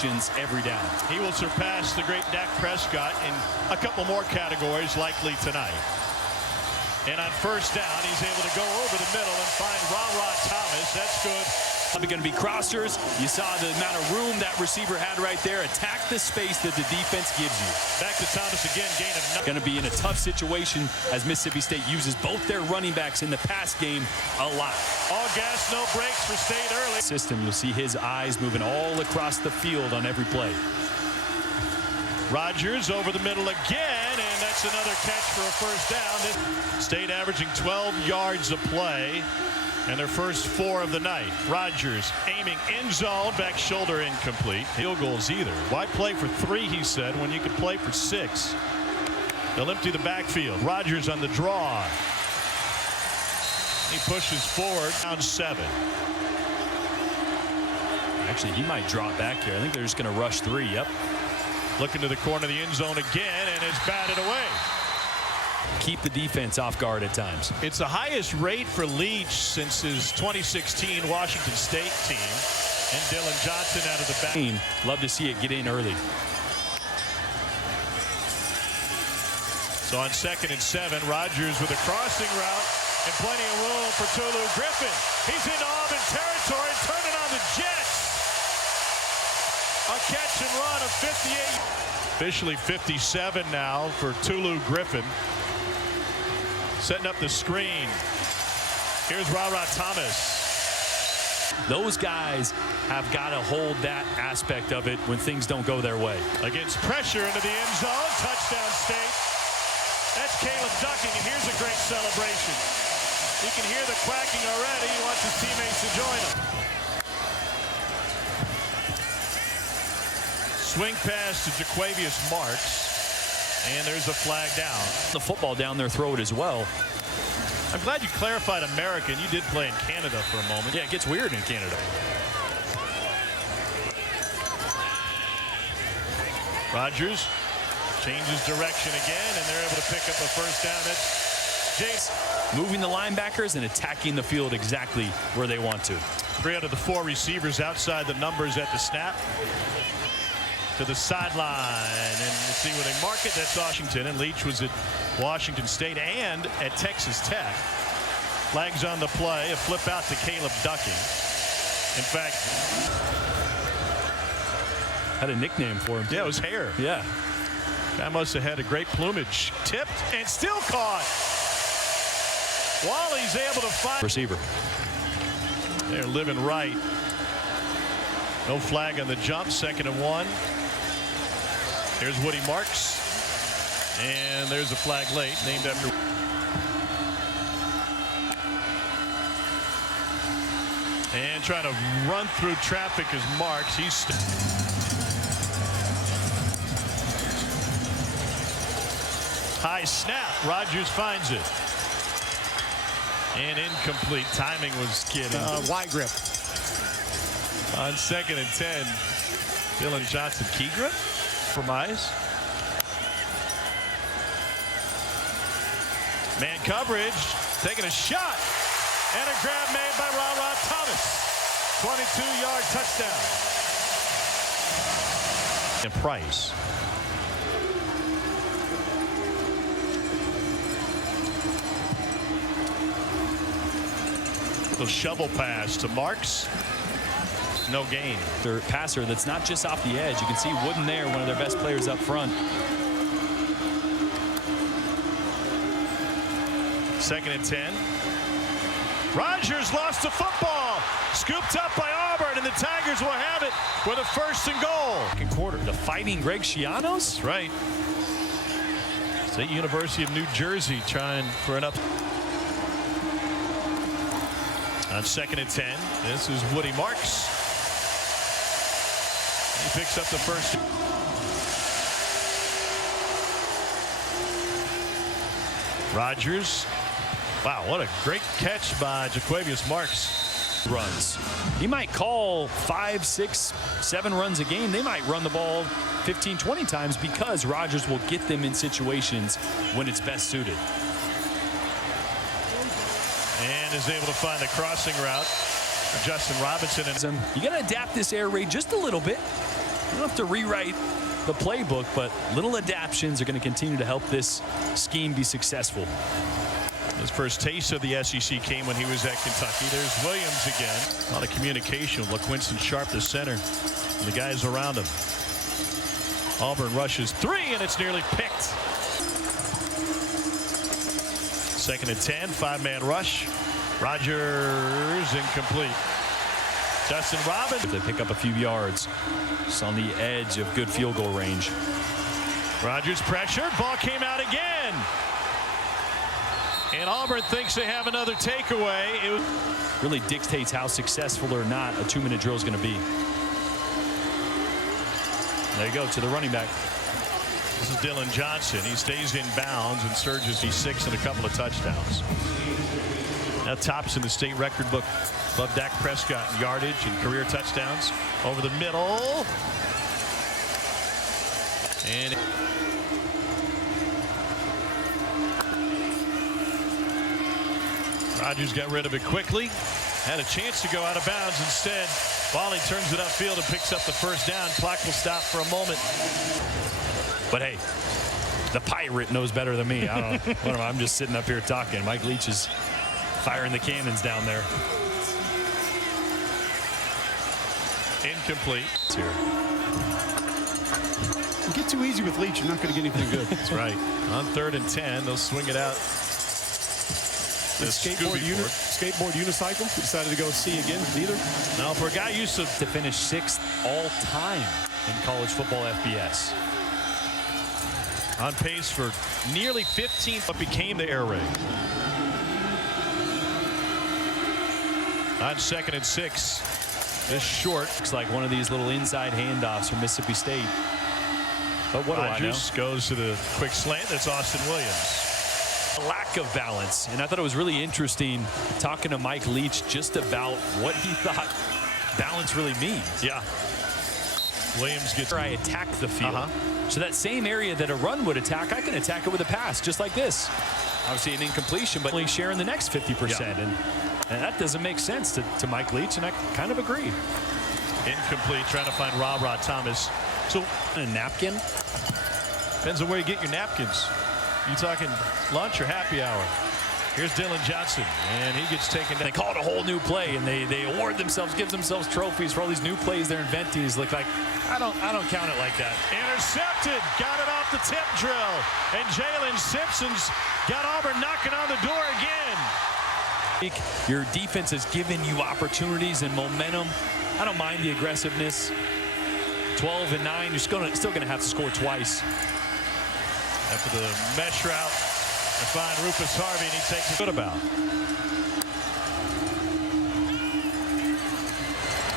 situations every down. He will surpass the great Dak Prescott in a couple more categories likely tonight. And on first down, he's able to go over the middle and find Thomas. That's good. Probably going to be crossers. You saw the amount of room that receiver had right there. Attack the space that the defense gives you. Back to Thomas again. Gain of 9. Going to be in a tough situation as Mississippi State uses both their running backs in the pass game a lot. All gas, no brakes for State early. System, you'll see his eyes moving all across the field on every play. Rodgers over the middle again, and that's another catch for a first down. State averaging 12 yards a play, and their first 4 of the night. Rodgers aiming end zone, back shoulder incomplete. Field goals either. Why play for 3, he said, when you could play for 6? They'll empty the backfield. Rodgers on the draw. He pushes forward, down 7. Actually, he might drop back here. I think they're just going to rush 3. Yep. Looking to the corner of the end zone again, and it's batted away. Keep the defense off guard at times. It's the highest rate for Leach since his 2016 Washington State team. And Dylan Johnson out of the back. Love to see it get in early. So on 2nd and 7, Rodgers with a crossing route and plenty of room for Tulu Griffin. He's into Auburn territory, turning on the Jets. A catch and run of 58. Officially 57 now for Tulu Griffin. Setting up the screen. Here's Thomas. Those guys have got to hold that aspect of it when things don't go their way. Against pressure into the end zone. Touchdown State. That's Caleb ducking, and here's a great celebration. You can hear the quacking already. He wants his teammates to join him. Swing pass to Jaquavius Marks. And there's a flag down. The football down their throat as well. I'm glad you clarified American. You did play in Canada for a moment. Yeah, it gets weird in Canada. Rodgers changes direction again, and they're able to pick up a first down. That's Jace. Moving the linebackers and attacking the field exactly where they want to. 3 out of the 4 receivers outside the numbers at the snap. To the sideline, and we'll see where they mark it. That's Washington, and Leach was at Washington State and at Texas Tech. Flags on the play, a flip out to Caleb ducking. In fact, had a nickname for him. Yeah, it was hair. Yeah. Guy must have had a great plumage. Tipped and still caught. Wally's able to find receiver. They're living right. No flag on the jump. 2nd and 1. Here's Woody Marks. And there's a flag late, named after. And trying to run through traffic is Marks. He's high snap. Rodgers finds it. And incomplete. Timing was kidding. Wide grip. On 2nd and 10. Dylan Johnson key grip. Compromise. Man coverage, taking a shot, and a grab made by Thomas. 22-yard touchdown. And Price. Little shovel pass to Marks. No gain. Their passer that's not just off the edge. You can see Wooden there, one of their best players up front. 2nd and 10. Rodgers lost the football. Scooped up by Auburn, and the Tigers will have it with a 1st and goal. Second quarter. The fighting Greg Schianos? That's right. State University of New Jersey trying for an up. On 2nd and 10. This is Woody Marks. He picks up the first. Rodgers. Wow, what a great catch by Jaquavius Marks. Runs. He might call 5, 6, 7 runs a game. They might run the ball 15, 20 times because Rodgers will get them in situations when it's best suited. And is able to find the crossing route for Justin Robinson. You got to adapt this air raid just a little bit. You don't have to rewrite the playbook, but little adaptions are going to continue to help this scheme be successful. His first taste of the SEC came when he was at Kentucky. There's Williams again. A lot of communication with LaQuinston Sharp, the center, and the guys around him. Auburn rushes three, and it's nearly picked. 2nd and 10, 5-man rush. Rogers incomplete. Justin Robbins. They pick up a few yards. Just on the edge of good field goal range. Rogers pressured. Ball came out again. And Auburn thinks they have another takeaway. It really dictates how successful or not a 2-minute drill is going to be. There you go, to the running back. This is Dylan Johnson. He stays in bounds and surges. He's 6 and a couple of touchdowns. Now tops in the state record book above Dak Prescott in yardage and career touchdowns. Over the middle. And Rogers got rid of it quickly. Had a chance to go out of bounds. Instead, Wally turns it upfield and picks up the first down. Clock will stop for a moment. But hey, the pirate knows better than me. I don't know. What am I? I'm just sitting up here talking. Mike Leach is firing the cannons down there. Incomplete. It's here. You get too easy with Leach, you're not going to get anything good. That's right. On 3rd and 10, they'll swing it out. The skateboard unicycle. Decided to go see again. Neither. Now, for a guy used to finish 6th all time in college football FBS. On pace for nearly 15th, what became the air raid. On 2nd and 6, this short. Looks like one of these little inside handoffs from Mississippi State. But what do I know? Rogers goes to the quick slant. That's Austin Williams. A lack of balance. And I thought it was really interesting talking to Mike Leach just about what he thought balance really means. Yeah. Williams gets. I attack the field. So that same area that a run would attack, I can attack it with a pass, just like this. Obviously an incompletion, but only sharing the next 50%. Yeah. And that doesn't make sense to Mike Leach, and I kind of agree. Incomplete, trying to find Rob Thomas. So a napkin? Depends on where you get your napkins. You talking lunch or happy hour? Here's Dylan Johnson, and he gets taken down. They call it a whole new play, and they award themselves, give themselves trophies for all these new plays they're inventing. It's like I don't count it like that. Intercepted, got it off the tip drill, and Jalen Simpson's got Auburn knocking on the door again. Your defense has given you opportunities and momentum. I don't mind the aggressiveness. 12 and 9, you're still gonna have to score twice. After the mesh route, they find Rufus Harvey, and he takes it good about.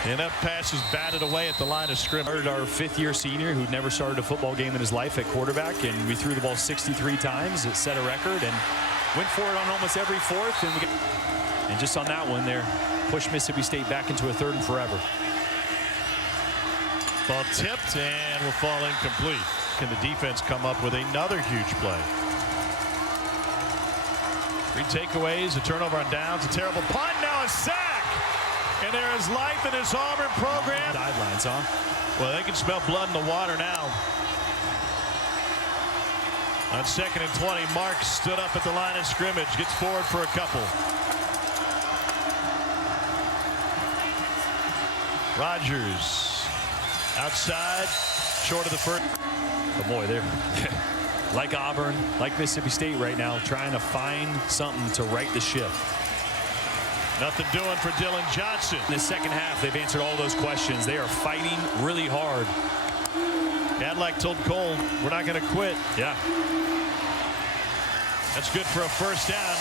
And that pass is batted away at the line of scrimmage. Our 5th-year senior who'd never started a football game in his life at quarterback, and we threw the ball 63 times. It set a record and went for it on almost every 4th. And just on that one there, pushed Mississippi State back into a 3rd and forever. Ball tipped and will fall incomplete. Can the defense come up with another huge play? 3 takeaways, a turnover on downs, a terrible punt, now a sack. And there is life in this Auburn program. Sidelines, huh? Well, they can smell blood in the water now. On 2nd and 20, Mark stood up at the line of scrimmage, gets forward for a couple. Rogers outside, short of the first. But boy, they're like Auburn, like Mississippi State right now, trying to find something to right the ship. Nothing doing for Dylan Johnson. In the second half, they've answered all those questions. They are fighting really hard. Cadillac told Cole, we're not going to quit. Yeah. That's good for a first down.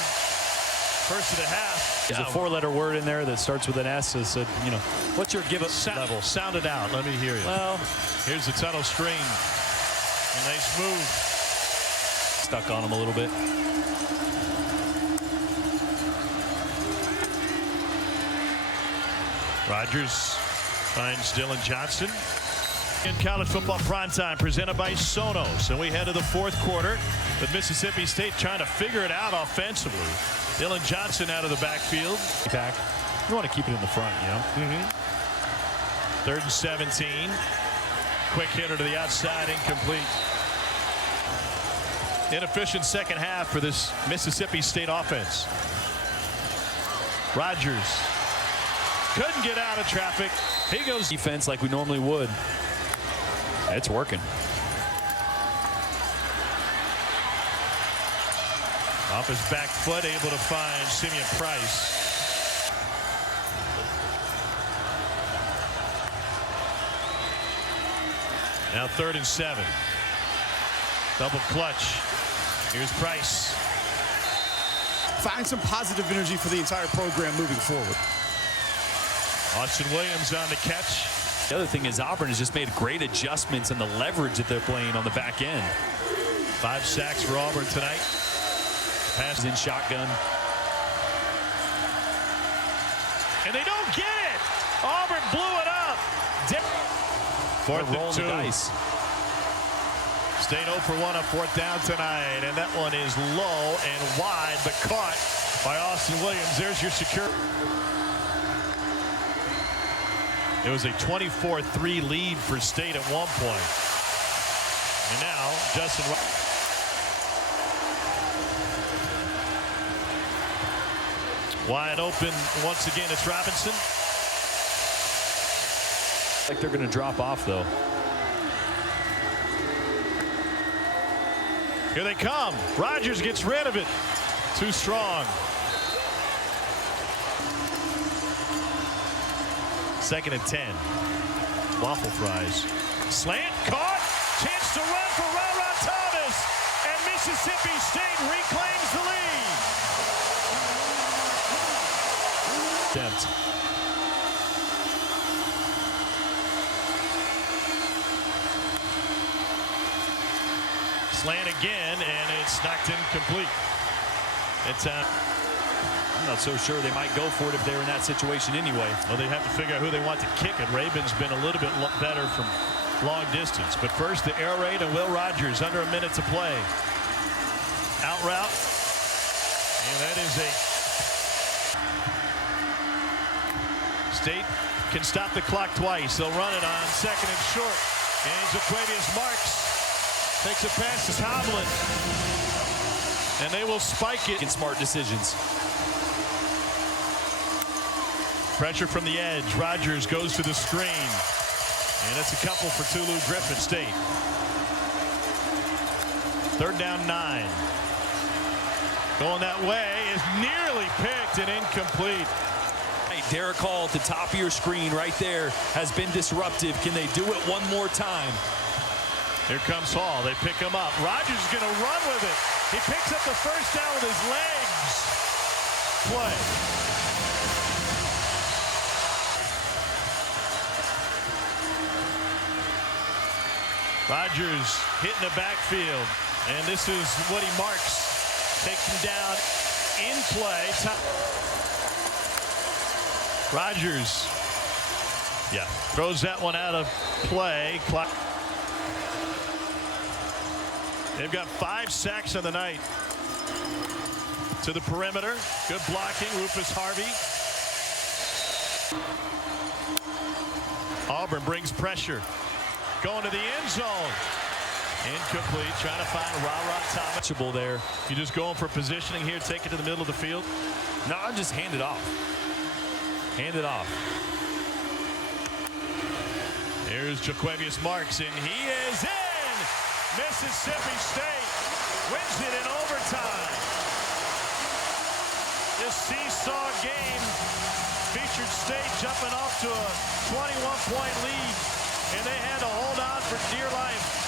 First of the half. There's a 4-letter word in there that starts with an S. That said, you know, what's your give-up level? Sound it out. Let me hear you. Well, here's the tunnel screen. A nice move. Stuck on him a little bit. Rogers finds Dylan Johnson. In college football primetime presented by Sonos. And we head to the 4th quarter with Mississippi State trying to figure it out offensively. Dylan Johnson out of the backfield. You want to keep it in the front, you know? 3rd and 17. quick hitter to the outside, incomplete. Inefficient second half for this Mississippi State offense. Rogers couldn't get out of traffic. He goes defense like we normally would. It's working. Off his back foot, able to find Simeon Price. Now 3rd and 7. Double clutch. Here's Price. Find some positive energy for the entire program moving forward. Austin Williams on the catch. The other thing is Auburn has just made great adjustments in the leverage that they're playing on the back end. 5 sacks for Auburn tonight. Pass in shotgun. And they don't get it. Auburn blew it up. 4th and 2. Dice. State 0 for 1 on 4th down tonight. And that one is low and wide, but caught by Austin Williams. There's your secure. It was a 24-3 lead for State at one point. And now Justin. Wide open once again. It's Robinson. Like they're going to drop off though. Here they come. Rogers gets rid of it. Too strong. 2nd and 10. Waffle fries. Slant caught. Chance to run for Ra-Ra Thomas. And Mississippi State reclaims the lead. Attempt. Slant again, and it's knocked incomplete. It's I'm not so sure they might go for it if they're in that situation anyway. Well, they have to figure out who they want to kick it. Rabin's been a little bit better from long distance. But first, the air raid and Will Rogers under a minute to play. Out route. And that is a... State can stop the clock twice. They'll run it on 2nd and short. And Jaquavius Marks takes a pass to Tomlin. And they will spike it. In smart decisions. Pressure from the edge. Rogers goes to the screen. And it's a couple for Tulu Griffin State. 3rd down 9. Going that way is nearly picked and incomplete. Hey, Derek Hall at the top of your screen right there has been disruptive. Can they do it one more time? Here comes Hall. They pick him up. Rogers is going to run with it. He picks up the 1st down with his legs. Play. Rogers hitting the backfield. And this is Woody Marks. Takes him down in play. Rogers. Yeah. Throws that one out of play. Clock. They've got 5 sacks on the night. To the perimeter. Good blocking. Rufus Harvey. Auburn brings pressure. Going to the end zone. Incomplete. Trying to find Ra-Ra Thomas. There. You just going for positioning here. Take it to the middle of the field. No, just hand it off. Hand it off. Here's Jaquavius Marks, and he is in. Mississippi State wins it in overtime. This seesaw game featured State jumping off to a 21-point lead, and they had to hold on for dear life.